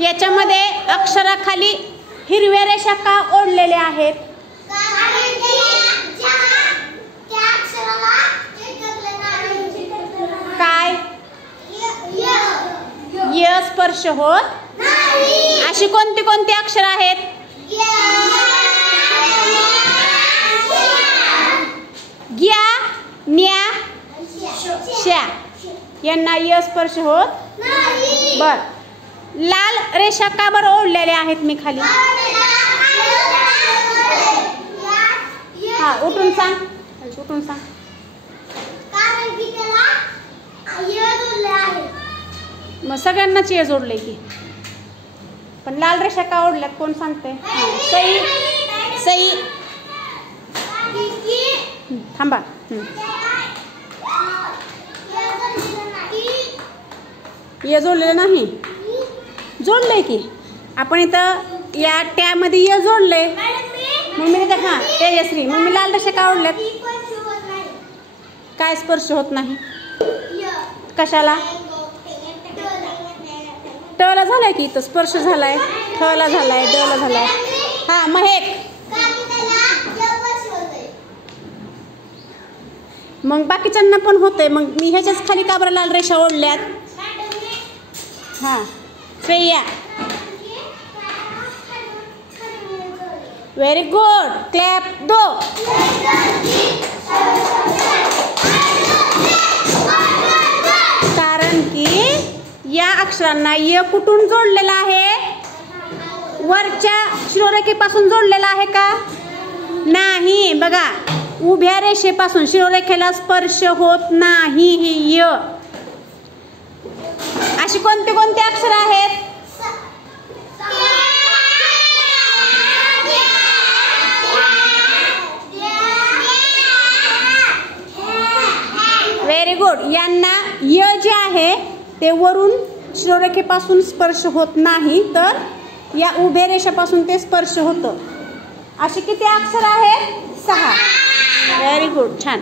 याच्यामध्ये अक्षराखाली हिरव्या रेषा का ओढलेल्या आहेत? काय? य स्पर्श होत अशी कोणती कोणती अक्षर आहेत? ग्या, न्या, श्या यांना य स्पर्श होत बर. लाल रेषा का बरं ओढलेल्या आहेत मी खाली? हा उठून सांग, उठून सांग. मग सगळ्यांनाच ये जोडले की, पण लाल रेषा का ओढल्यात कोण सांगते? सई, सई थांबा. ये जोडलेलं नाही, जोडलंय की आपण इथं या ट्यामध्ये ये जोडलंय. मग मी इथं हा तेजश्री, मग मी लाल रेषा का ओढल्यात? काय स्पर्श होत नाही? कशाला? टला झालाय की इथं स्पर्श झालाय, ठला झालाय, डला झालाय. हा महेक, मग बाकीच्यांना पण होतंय. मग मी ह्याच्याच खाली का बरं लाल रेषा ओढल्यात? हा श्रेया, व्हेरी गुड, क्लॅप दो. कारण की या अक्षरांना य कुठून जोडलेला आहे? वरच्या शिरोरेखेपासून जोडलेला आहे का? नाही. बघा, उभ्या रेषेपासून शिरोरेखेला स्पर्श होत नाही. ही य. अशी कोणती कोणती अक्षर आहेत? Very good. यांना य जे आहे ते वरून शिरोरेखेपासून स्पर्श होत नाही, तर या उभ्या रेषेपासून ते स्पर्श होतं. अशी किती अक्षर आहेत? 6. व्हेरी गुड, छान.